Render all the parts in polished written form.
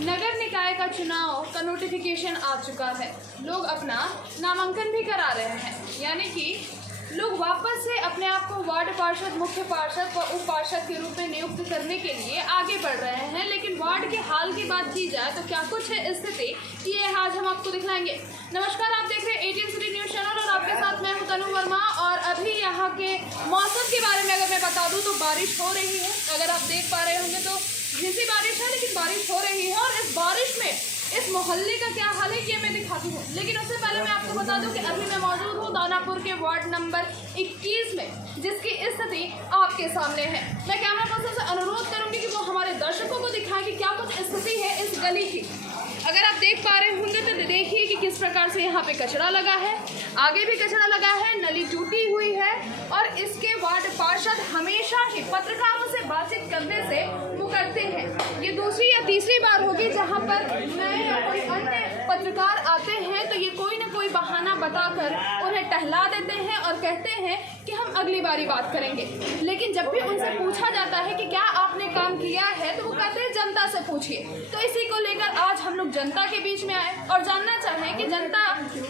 नगर निकाय का चुनाव का नोटिफिकेशन आ चुका है। लोग अपना नामांकन भी करा रहे हैं, यानी कि लोग वापस से अपने आप को वार्ड पार्षद, मुख्य पार्षद व उप पार्षद के रूप में नियुक्त करने के लिए आगे बढ़ रहे हैं। लेकिन वार्ड के हाल की बात की जाए तो क्या कुछ है स्थिति, ये आज हम आपको दिखलाएंगे। नमस्कार, आप देख रहे हैं 18 सिटी न्यूज़ चैनल और आपके साथ मैं हूं तनु वर्मा। और अभी यहाँ के मौसम के बारे में अगर मैं बता दूँ तो बारिश हो रही है। अगर आप देख पा रहे होंगे तो झिसी बारिश है, लेकिन बारिश हो रही है। और इस बारिश में इस मोहल्ले का क्या हाल है ये मैं दिखाती हूँ। लेकिन उससे पहले मैं आपको बता दूं कि अभी मैं मौजूद हूँ दानापुर के वार्ड नंबर 21 में, जिसकी स्थिति आपके सामने है। मैं कैमरा पर्सन से अनुरोध करूंगी कि वो हमारे दर्शकों को दिखाएं कि क्या कुछ स्थिति है इस गली की। अगर आप देख पा रहे होंगे तो देखिए कि किस प्रकार से यहाँ पे कचरा लगा है, आगे भी कचरा लगा है, नली टूटी हुई है। और इसके वार्ड पार्षद हमेशा ही पत्रकारों से बातचीत करने से मुकरते हैं। ये दूसरी या तीसरी बार होगी जहाँ पर मैं या कोई अन्य पत्रकार आते हैं तो ये कोई न कोई बहाना बताकर उन्हें टहला देते हैं और कहते हैं कि हम अगली बारी बात करेंगे। लेकिन जब भी उनसे पूछा जाता है कि क्या आपने काम किया है तो वो कहते हैं जनता से पूछिए। तो इसी को लेकर आज हम लोग जनता के बीच में आए और जानना चाहें कि जनता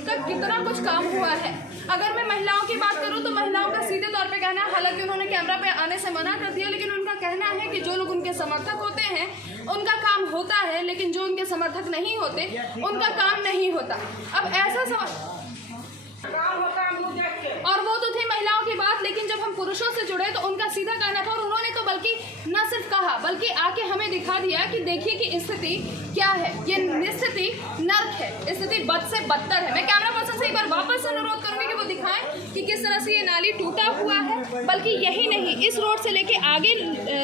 का कितना कुछ काम हुआ है। अगर मैं महिलाओं की बात करूं तो महिलाओं का सीधे तौर पे कहना है, हालांकि उन्होंने कैमरा पे आने से मना कर दिया, लेकिन उनका कहना है कि जो लोग उनके समर्थक होते हैं उनका काम होता है, लेकिन जो उनके समर्थक नहीं होते उनका काम नहीं होता। अब ऐसा और वो तो थी महिलाओं की बात, लेकिन जब हम पुरुषों से जुड़े तो उनका सीधा कहना था। और उन्होंने तो बल्कि न सिर्फ कहा बल्कि आके हमें दिखा दिया कि देखिए कि स्थिति क्या है। ये स्थिति नर्क है, स्थिति बद से बदतर है। मैं कैमरा पर्सन से एक बार वापस अनुरोध करूंगी कि वो दिखाएं कि किस तरह से ये नाली टूटा हुआ है। बल्कि यही नहीं, इस रोड से लेके आगे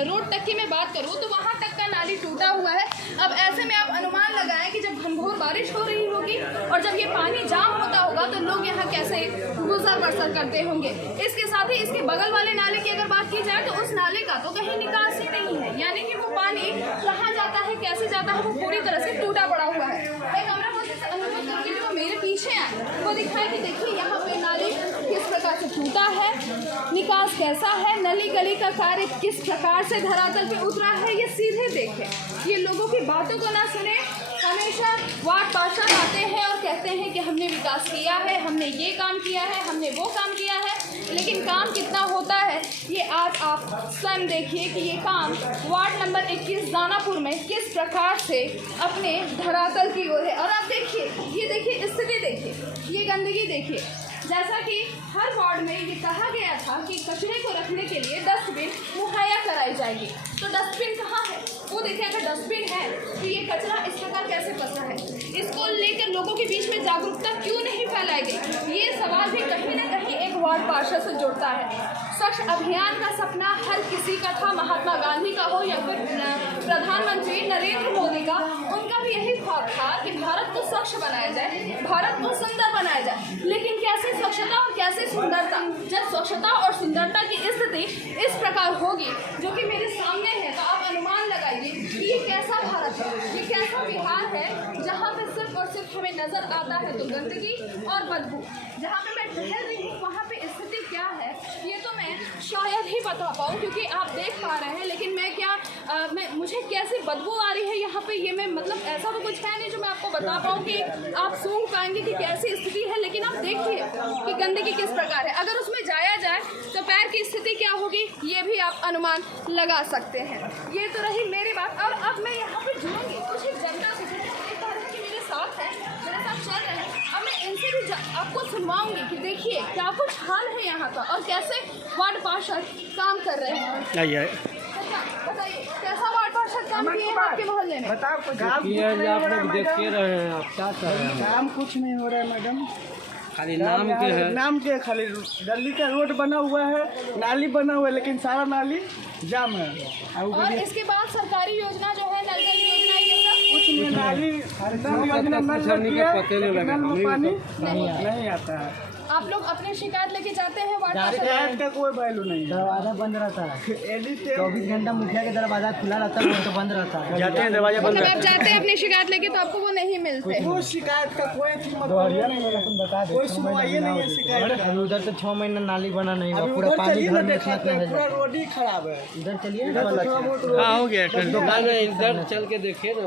रोड तक की मैं बात करूँ तो वहाँ तक का नाली टूटा हुआ है। अब ऐसे में आप अनुमान लगाएं कि जब घनघोर बारिश हो रही होगी और जब ये पानी जाम होता होगा तो लोग यहाँ कैसे गुजर बसर करते होंगे। इसके साथ ही इसके बगल वाले नाले की अगर बात की जाए तो उस नाले का तो कहीं निकास ही नहीं है, यानी कि वो पानी कहाँ जाता है, कैसे जाता है, वो पूरी तरह से टूटा पड़ा हुआ है। मैं कैमरा पर्सन से अनुरोध करूँगी कि वो मेरे पीछे आए, वो दिखाए कि देखिए यहाँ पे नाली किस प्रकार से टूटा है, निकास कैसा है, नली गली का कार्य किस प्रकार से धरातल पे उतरा है। ये सीधे देखें, ये लोगों की बातों को ना सुने। हमेशा वार्ड पार्षद आते हैं और कहते हैं कि हमने विकास किया है, हमने ये काम किया है, हमने वो काम किया है, लेकिन काम कितना होता है ये आज आप स्वयं देखिए कि ये काम वार्ड नंबर 21 दानापुर में किस प्रकार से अपने धरातल की ओर है। और आप देखिए, ये देखिए स्थिति, देखिए ये गंदगी, देखिए जैसा कि हर वार्ड में ये कहा गया था कि कचरे को रखने के लिए डस्टबिन मुहैया कराई जाएगी। तो डस्टबिन कहाँ है? वो देखिए, अगर डस्टबिन है तो ये कचरा इस प्रकार कैसे पसरा है, इसको लेकर लोगों के बीच में जागरूकता क्यों नहीं फैलाई गई? ये सवाल भी कहीं ना कहीं एक वार्ड पार्षद से जुड़ता है। स्वच्छ अभियान का सपना हर किसी का था, महात्मा गांधी का हो या फिर प्रधानमंत्री नरेंद्र मोदी का, उनका भी यही ख्वाब था कि भारत को स्वच्छ बनाया जाए, भारत को सुंदर बनाया जाए। लेकिन कैसे स्वच्छता और कैसे सुंदरता? जब स्वच्छता और सुंदरता की स्थिति इस प्रकार होगी जो कि मेरे सामने है, तो आप अनुमान लगाइए कि ये कैसा भारत है, ये कैसा बिहार है जहाँ पे सिर्फ और सिर्फ हमें नजर आता है तो गंदगी और बदबू। जहाँ पे मैं ठहर रही हूँ वहाँ पे स्थिति क्या है ये तो मैं शायद ही बता पाऊँ, क्योंकि आप देख पा रहे हैं। लेकिन मैं मुझे कैसी बदबू आ रही है यहाँ पे, ये मैं मतलब ऐसा तो कुछ है नहीं जो मैं आपको बता पाऊँ कि आप सूंघ पाएंगे कि कैसी स्थिति है। लेकिन आप देखिए कि गंदगी किस प्रकार है। अगर उसमें जाया जाए तो पैर की स्थिति क्या होगी ये भी आप अनुमान लगा सकते हैं। ये तो रही मेरी बात। और अब मैं यहाँ पे जुड़ूंगी कुछ जनता से, कि मेरे साथ है, मेरे साथ चल रहे हैं। अब मैं इनसे भी आपको सुनवाऊंगी कि देखिए क्या कुछ हाल है यहाँ का और कैसे वार्ड पार्षद काम कर रहे हैं। बताइए कैसा वार्ड पार्षद काम किए हैं आपके मोहल्ले में? बताओ, आप लोग देख के रहे हैं, आप क्या कर रहे हैं? काम कुछ नहीं हो रहा है मैडम, खाली नाम के है, नाम के खाली गली का रोड बना हुआ है, नाली बना हुआ है, लेकिन सारा नाली जाम है। और इसके बाद सरकारी योजना जो है नल जल योजना, ये सब कुछ नहीं, नाली योजना नल में पानी नहीं आता है। आप लोग अपनी शिकायत लेके जाते हैं वार्ड पार्षद? शिकायत का कोई वैल्यू नहीं, दरवाजा बंद रहता है 24 घंटा। मुखिया के दरवाजा खुला रहता है, वो तो बंद रहता है, जाते हैं दरवाजा बंद मतलब आप जाते हैं अपनी शिकायत लेके तो आपको वो नहीं मिलते? वो शिकायत का कोई मतलब कोई सुनवाई नहीं है शिकायत का। उधर तो 6 महीना नाली बना नहीं हुआ, पूरा पानी घर में पूरा रोड ही खराब है। इधर चलिए हो गया दुकान में, इधर चल के देखिए ना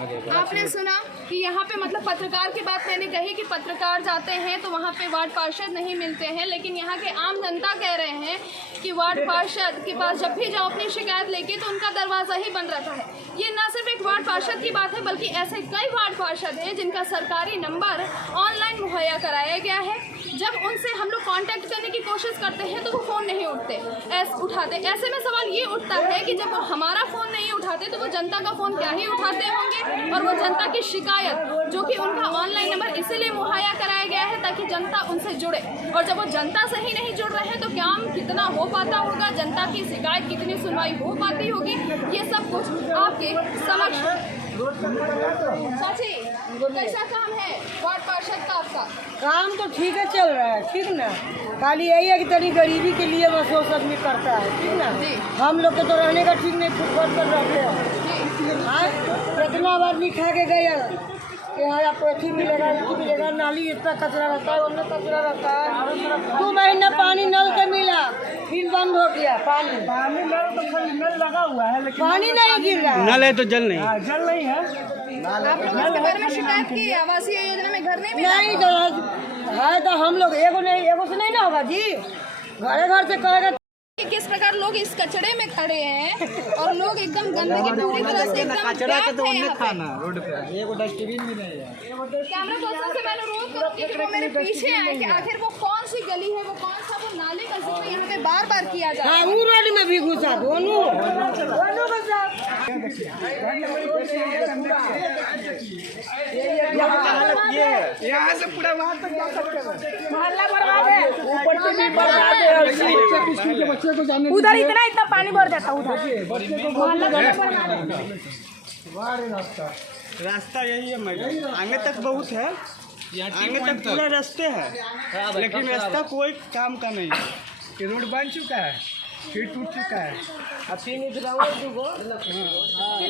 आगे। आपने सुना कि यहाँ पे मतलब पत्रकार की बात मैंने कही कि पत्रकार जाते हैं तो वहाँ पे वार्ड पार्षद नहीं मिलते हैं, लेकिन यहाँ के आम जनता कह रहे हैं कि वार्ड पार्षद के पास जब भी जाओ अपनी शिकायत लेके तो उनका दरवाजा ही बंद रहता है। ये न सिर्फ एक वार्ड पार्षद की बात है, बल्कि ऐसे कई वार्ड पार्षद हैं जिनका सरकारी नंबर ऑनलाइन मुहैया कराया गया है। जब उनसे हम लोग कांटेक्ट करने की कोशिश करते हैं तो वो फ़ोन नहीं उठाते। ऐसे में सवाल ये उठता है कि जब वो हमारा फ़ोन नहीं उठाते तो वो जनता का फ़ोन क्या ही उठाते होंगे। और वो जनता की शिकायत, जो कि उनका ऑनलाइन नंबर इसीलिए मुहैया कराया गया है ताकि जनता उनसे जुड़े, और जब वो जनता से ही नहीं जुड़ रहे हैं तो काम कितना हो पाता होगा, जनता की शिकायत कितनी सुनवाई हो पाती होगी, ये सब कुछ आपके समक्ष। चाची, कैसा काम है वार्ड पार्षद का आपका? काम तो ठीक है, चल रहा है, ठीक ना। खाली यही है कि तनी गरीबी के लिए महसूस आदमी करता है, ठीक ना। हम लोग के तो रहने का ठीक नहीं, फुटपाथ पर रहते हैं। हाँ, कितना बार लिखा के गया कि हाँ आपको अथी मिलेगा, नाली इतना कचरा रहता है, उनमें कचरा रहता है। 2 महीना पानी नल के मिला, फिर बंद हो गया पानी नल तो नल लगा हुआ है, लेकिन पानी नहीं गिर रहा है। नल है तो जल नहीं है। आप लोग इसके बारे में शिकायत की? आवासीय योजना में घर नहीं मिला? नहीं तो है, तो हम लोग एगो से नहीं ना होगा जी, घरे घर से कहेगा। किस प्रकार लोग इस कचड़े में खड़े हैं और लोग एकदम गंदगी पूरी तरह से एकदम पैक है यहाँ पे। रोड पे एगो डस्टबिन भी नहीं है। कैमरा पर्सन से मैंने रोक कर कि वो मेरे पीछे आए कि आखिर वो कौन सी गली है, वो कौन सा वो नाले का जिक्र यहाँ पे बार बार किया जा रहा है। हाँ, वो रोड में भी घुसा दोनों यहाँ से पूरा वहाँ तक जा सकते हैं। मोहल्ला बर्बाद है, ऊपर से भी बर्बाद है। स्कूल के बच्चे को जाने उधर इतना पानी भर जाता उधर। रास्ता यही है मैडम, आगे तक बहुत है, आगे तक पूरा रास्ते है, लेकिन रास्ता कोई काम का नहीं है। ये रोड बन चुका है, फिर टूट चुका है। कितने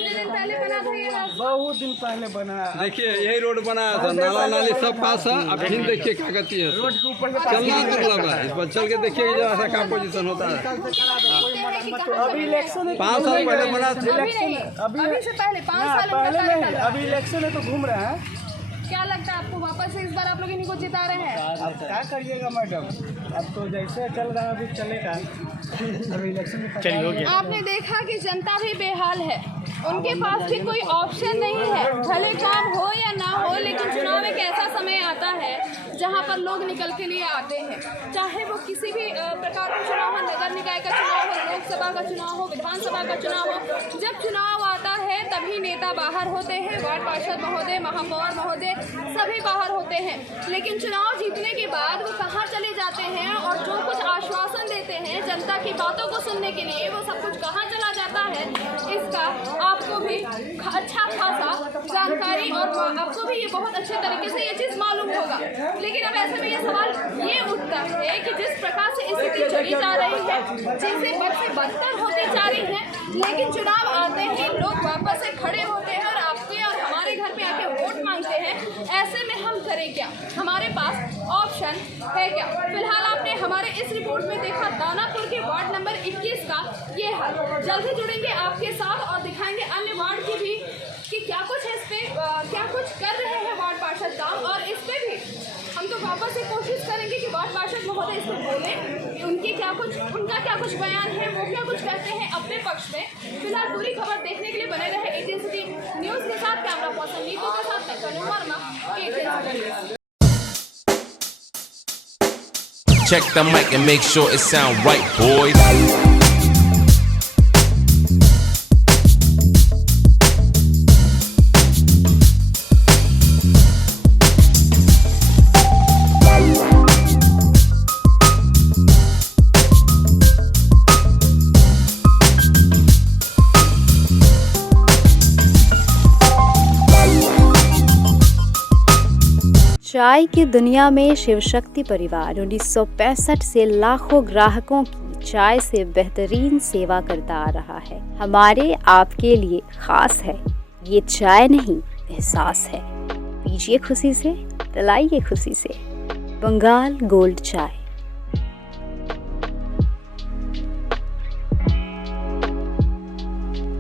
दिन पहले बना था ये रास्ता? बहुत दिन पहले बना। देखिए यही रोड बनाया था, नाला नाली सब पास है। अब फिर देखिए क्या गति है, रोड के ऊपर से चलना मतलब है। इस पर चल के देखिए कि जरा सा क्या पोजीशन होता है। अभी इलेक्शन 5 साल पहले बना था। अभी से पहले 5 साल पहले इनका नहीं, कार्यकाल। अभी इलेक्शन है तो घूम रहे हैं। क्या लगता है आपको वापस से इस बार आप लोग इन्हीं को जिता रहे हैं? अब क्या करिएगा मैडम, अब तो जैसे चल रहा है अभी चलेगा। अभी इलेक्शन में चलिए हो गया। आपने देखा कि जनता भी बेहाल है, उनके पास भी कोई ऑप्शन नहीं है, भले काम हो या ना हो, लेकिन चुनाव एक ऐसा समय आता है जहां पर लोग निकल के लिए आते हैं, चाहे वो किसी भी प्रकार का चुनाव हो, नगर निकाय का चुनाव हो, लोकसभा का चुनाव हो, विधानसभा का चुनाव हो। जब चुनाव आता है तभी नेता बाहर होते हैं, वार्ड पार्षद महोदय, महापौर महोदय सभी बाहर होते हैं, लेकिन चुनाव जीतने के बाद वो कहाँ चले जाते हैं और जो कुछ आश्वासन देते हैं जनता की बातों को सुनने के लिए, वो सब कुछ कहाँ चला जाता है, इसका आपको भी अच्छा खासा जानकारी और आपको भी ये बहुत अच्छे तरीके से ये चीज़ मालूम होगा। लेकिन अब ऐसे में ये सवाल ये उठता है कि जिस प्रकार से स्थिति चली जा रही है, चीज़ें बद से बदतर होती जा रही हैं, लेकिन चुनाव आते ही लोग वापस से खड़े होते हैं और आपके और हमारे घर पे आके वोट मांगते हैं। ऐसे में हम करें क्या? हमारे पास ऑप्शन है क्या? फिलहाल आपने हमारे इस रिपोर्ट में देखा दानापुर के वार्ड नंबर 21 का ये हाल। जल्द ही जुड़ेंगे आपके साथ और दिखाएंगे अन्य वार्ड की भी कि क्या कुछ है इस पे, क्या कुछ कर रहे हैं वार्ड पार्षद काम, और इस पे भी हम तो वापस से कोशिश करेंगे कि वार्ड पार्षद महोदय इस पर बोलें, उनका क्या कुछ बयान है, वो क्या कुछ कहते हैं अपने पक्ष में। फिलहाल पूरी खबर देखने के लिए बने रहे 18 सिटी न्यूज़ के साथ। कैमरा पर्सन नीतू के साथ मैं कनु Verma, 18 city. Check the mic and make sure it sound right, boys. चाय की दुनिया में शिव शक्ति परिवार 1965 से लाखों ग्राहकों की चाय से बेहतरीन सेवा करता आ रहा है। हमारे आपके लिए खास है, ये चाय नहीं एहसास है। पीजिए खुशी से, पिलाइए खुशी से। बंगाल गोल्ड चाय।